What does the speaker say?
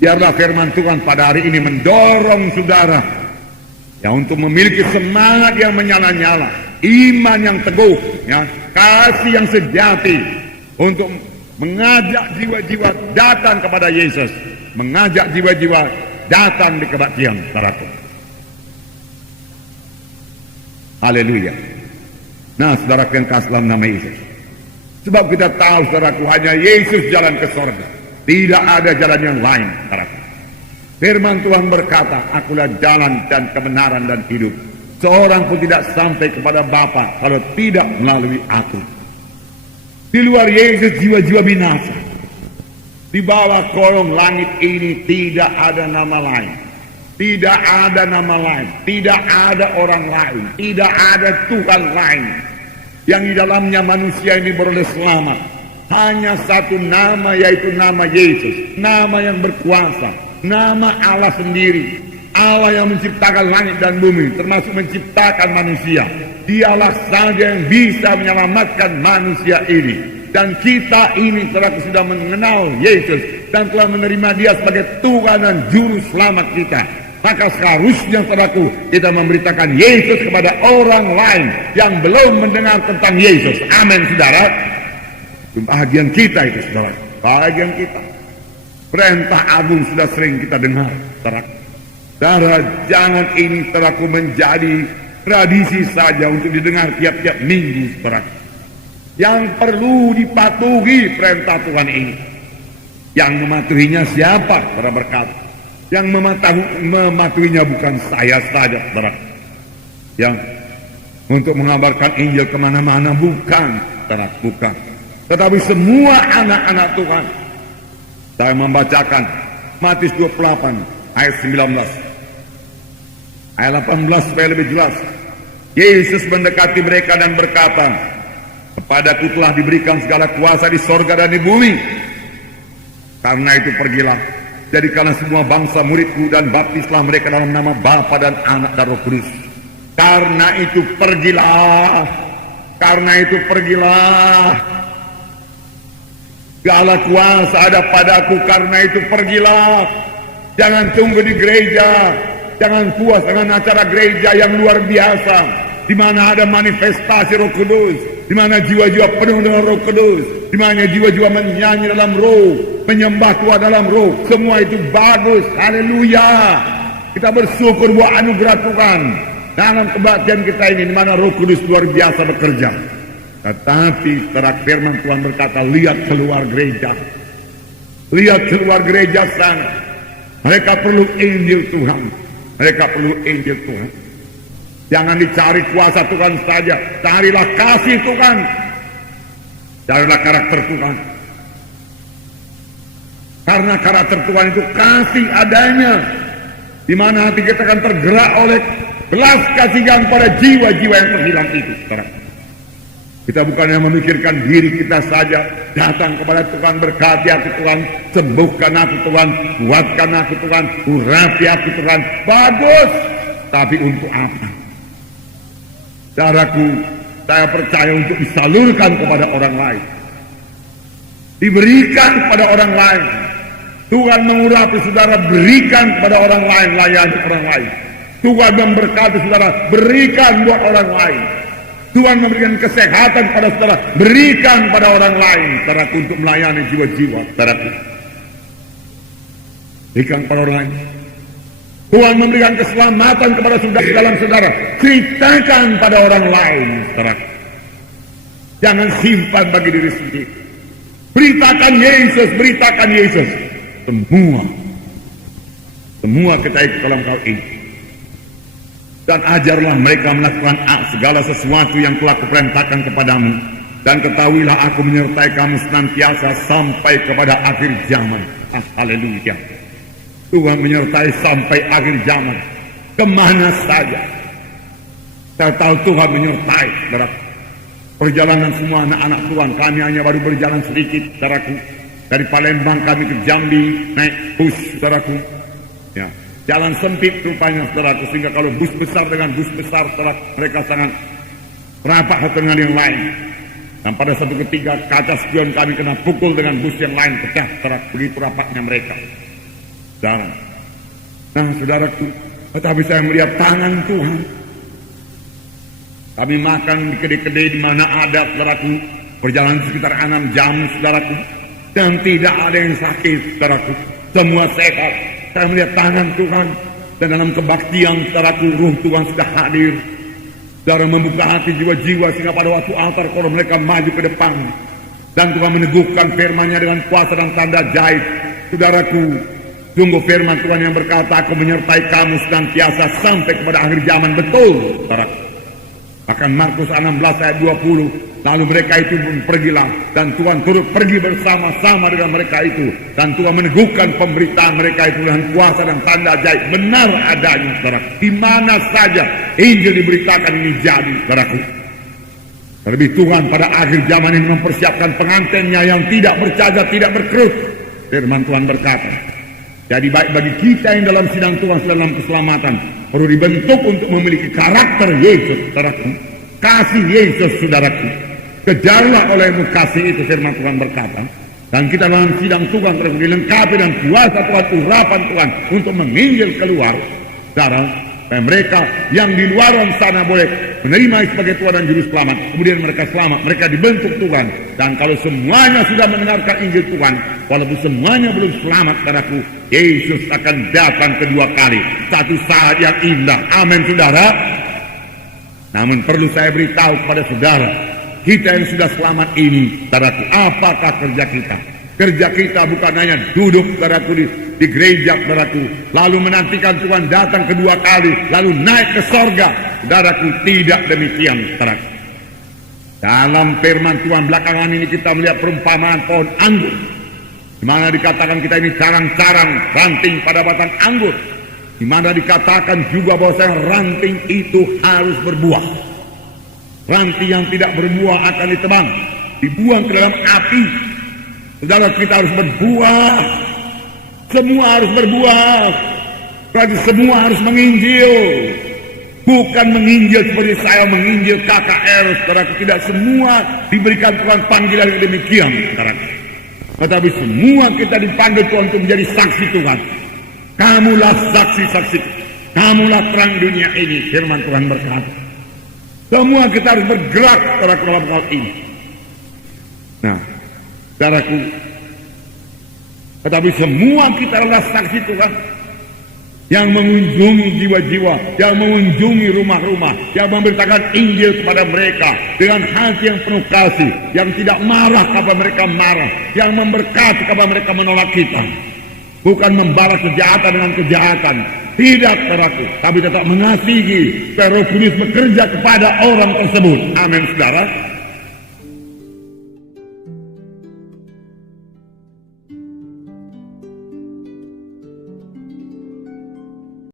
Biarlah firman Tuhan pada hari ini mendorong saudara ya untuk memiliki semangat yang menyala-nyala, iman yang teguh, ya, kasih yang sejati untuk mengajak jiwa-jiwa datang kepada Yesus, mengajak jiwa-jiwa datang di kebaktian saudaraku. Haleluya. Nah, saudaraku yang kasih dalam nama Yesus. Sebab kita tahu saudaraku, hanya Yesus jalan ke sorga. Tidak ada jalan yang lain, saudaraku. Firman Tuhan berkata, akulah jalan dan kebenaran dan hidup. Seorang pun tidak sampai kepada Bapa kalau tidak melalui aku. Di luar Yesus jiwa-jiwa binasa. Di bawah kolong langit ini tidak ada nama lain. Tidak ada nama lain. Tidak ada orang lain. Tidak ada Tuhan lain. Yang di dalamnya manusia ini beroleh selamat. Hanya satu nama, yaitu nama Yesus. Nama yang berkuasa. Nama Allah sendiri. Allah yang menciptakan langit dan bumi, termasuk menciptakan manusia. Dialah saja yang bisa menyelamatkan manusia ini. Dan kita ini sudah mengenal Yesus dan telah menerima Dia sebagai Tuhan dan Juru Selamat kita. Maka seharusnya saudaraku, kita memberitakan Yesus kepada orang lain yang belum mendengar tentang Yesus. Amin, saudara. Bahagian kita itu, saudara. Bahagian kita. Perintah agung sudah sering kita dengar, saudara. Saudara, jangan ini saudaraku menjadi tradisi saja untuk didengar tiap-tiap minggu, saudara. Yang perlu dipatuhi perintah Tuhan ini. Yang mematuhinya siapa? Saudara berkata. Yang mematuhinya bukan saya saja, saudara. Yang untuk mengabarkan Injil kemana-mana, bukan, saudara, bukan. Tetapi semua anak-anak Tuhan. Saya membacakan Matius 28 ayat 19. Ayat 18 supaya lebih jelas. Yesus mendekati mereka dan berkata, kepadaku telah diberikan segala kuasa di sorga dan di bumi. Karena itu pergilah, jadikanlah semua bangsa muridku dan baptislah mereka dalam nama Bapa dan Anak dan Roh Kudus. Karena itu pergilah. Karena itu pergilah. Segala kuasa ada padaku, karena itu pergilah. Jangan tunggu di gereja. Jangan puas dengan acara gereja yang luar biasa, di mana ada manifestasi Roh Kudus, di mana jiwa-jiwa penuh dengan Roh Kudus, di mana jiwa-jiwa menyanyi dalam Roh, menyembah Tuhan dalam Roh. Semua itu bagus. Haleluya. Kita bersyukur buat anugerah Tuhan dalam kebaktian kita ini, di mana Roh Kudus luar biasa bekerja. Tetapi setelah firman Tuhan berkata, lihat keluar gereja. Lihat keluar gereja sana. Mereka perlu Injil Tuhan. Mereka perlu Injil Tuhan. Jangan dicari kuasa Tuhan saja. Carilah kasih Tuhan. Carilah karakter Tuhan. Karena karakter Tuhan itu kasih adanya. Di mana hati kita akan tergerak oleh belas kasihan pada jiwa-jiwa yang terhilang itu. Kita bukannya memikirkan diri kita saja, datang kepada Tuhan, berkati aku Tuhan, sembuhkan aku Tuhan, kuatkan aku Tuhan, urapi aku Tuhan. Bagus, tapi untuk apa? Saudaraku, saya percaya untuk disalurkan kepada orang lain, diberikan kepada orang lain. Tuhan mengurapi saudara, berikan kepada orang lain, layani orang lain. Tuhan memberkati saudara, berikan buat orang lain. Tuhan memberikan kesehatan pada saudara, berikan pada orang lain, saudaraku, untuk melayani jiwa-jiwa, saudaraku. Berikan pada orang lain. Tuhan memberikan keselamatan kepada saudara dalam saudara, ceritakan pada orang lain, saudaraku. Jangan simpan bagi diri sendiri. Beritakan Yesus, beritakan Yesus. Semua kita ikut dalam hal ini. Dan ajarlah mereka melakukan segala sesuatu yang telah kuperintahkan kepadamu. Dan ketahuilah aku menyertai kamu senantiasa sampai kepada akhir zaman. Haleluya. Tuhan menyertai sampai akhir zaman. Kemana saja. Saya tahu Tuhan menyertai. Perjalanan semua anak-anak Tuhan. Kami hanya baru berjalan sedikit, saudaraku. Dari Palembang kami ke Jambi, naik bus, saudaraku. Ya. Jalan sempit rupanya, saudaraku, sehingga kalau bus besar dengan bus besar, saudara, mereka sangat rapat satu dengan yang lain. Dan pada satu ketika kaca spion kami kena pukul dengan bus yang lain, pecah, saudara, begitu rapatnya mereka. Saudara. Nah, saudaraku, tetapi saya melihat tangan Tuhan. Kami makan di kedai-kedai di mana ada, saudaraku, perjalanan sekitar 6 jam, saudaraku, dan tidak ada yang sakit, saudaraku. Semua sehat. Saya melihat tangan Tuhan, dan dalam kebaktian, saudaraku, ruh Tuhan sudah hadir. Saudara membuka hati jiwa-jiwa sehingga pada waktu altar call mereka maju ke depan, dan Tuhan meneguhkan firman-Nya dengan kuasa dan tanda ajaib. Saudaraku, sungguh firman Tuhan yang berkata, aku menyertai kamu senantiasa sampai kepada akhir zaman. Betul, saudaraku. Bahkan Markus 16 ayat 20, lalu mereka itu pun pergilah, dan Tuhan turut pergi bersama-sama dengan mereka itu, dan Tuhan meneguhkan pemberitaan mereka itu dengan kuasa dan tanda ajaib. Benar adanya, saudara, di mana saja Injil diberitakan ini jadi, saudaraku. Terlebih Tuhan pada akhir zaman ini mempersiapkan pengantinnya yang tidak bercacat, tidak berkerut. Firman Tuhan berkata, jadi baik bagi kita yang dalam sidang Tuhan dalam keselamatan, perlu dibentuk untuk memiliki karakter Yesus, saudaraku. Kasih Yesus, saudaraku. Kejarlah olehmu kasih itu, firman Tuhan berkata. Dan kita dalam sidang Tuhan terus dilengkapi dengan kuasa Tuhan, urapan Tuhan untuk menginjil keluar. Saudara, dan mereka yang di luar sana boleh menerima sebagai Tuhan dan Juru Selamat. Kemudian mereka selamat, mereka dibentuk Tuhan. Dan kalau semuanya sudah mendengarkan Injil Tuhan, walaupun semuanya belum selamat, saudaraku, Yesus akan datang kedua kali. Satu saat yang indah. Amin, saudara. Namun perlu saya beritahu kepada saudara, kita yang sudah selamat ini, saudaraku, apakah kerja kita? Kerja kita bukan hanya duduk, saudaraku, di gereja, saudaraku, lalu menantikan Tuhan datang kedua kali, lalu naik ke sorga. Saudaraku, tidak demikian, saudaraku. Dalam firman Tuhan belakangan ini kita melihat perumpamaan pohon anggur, di mana dikatakan kita ini carang-carang ranting pada batang anggur, di mana dikatakan juga bahwa ranting itu harus berbuah. Ranting yang tidak berbuah akan ditebang, dibuang ke dalam api. Saudara, kita harus berbuah. Semua harus berbuah. Berarti semua harus menginjil. Bukan menginjil seperti saya menginjil KKR, saudara. Tidak semua diberikan Tuhan panggilan yang demikian, saudara. Tetapi semua kita dipanggil Tuhan untuk menjadi saksi Tuhan. Kamulah saksi-saksi. Kamulah terang dunia ini, firman Tuhan berkata. Semua kita harus bergerak dalam hal ini. Nah, saudaraku, tetapi semua kita adalah saksi Tuhan yang mengunjungi jiwa-jiwa, yang mengunjungi rumah-rumah, yang memberitakan Injil kepada mereka dengan hati yang penuh kasih, yang tidak marah kepada mereka marah, yang memberkati kepada mereka menolak kita. Bukan membalas kejahatan dengan kejahatan, tidak, saudaraku, tapi tetap mengasihi supaya Roh Kudus bekerja kepada orang tersebut. Amin, saudara.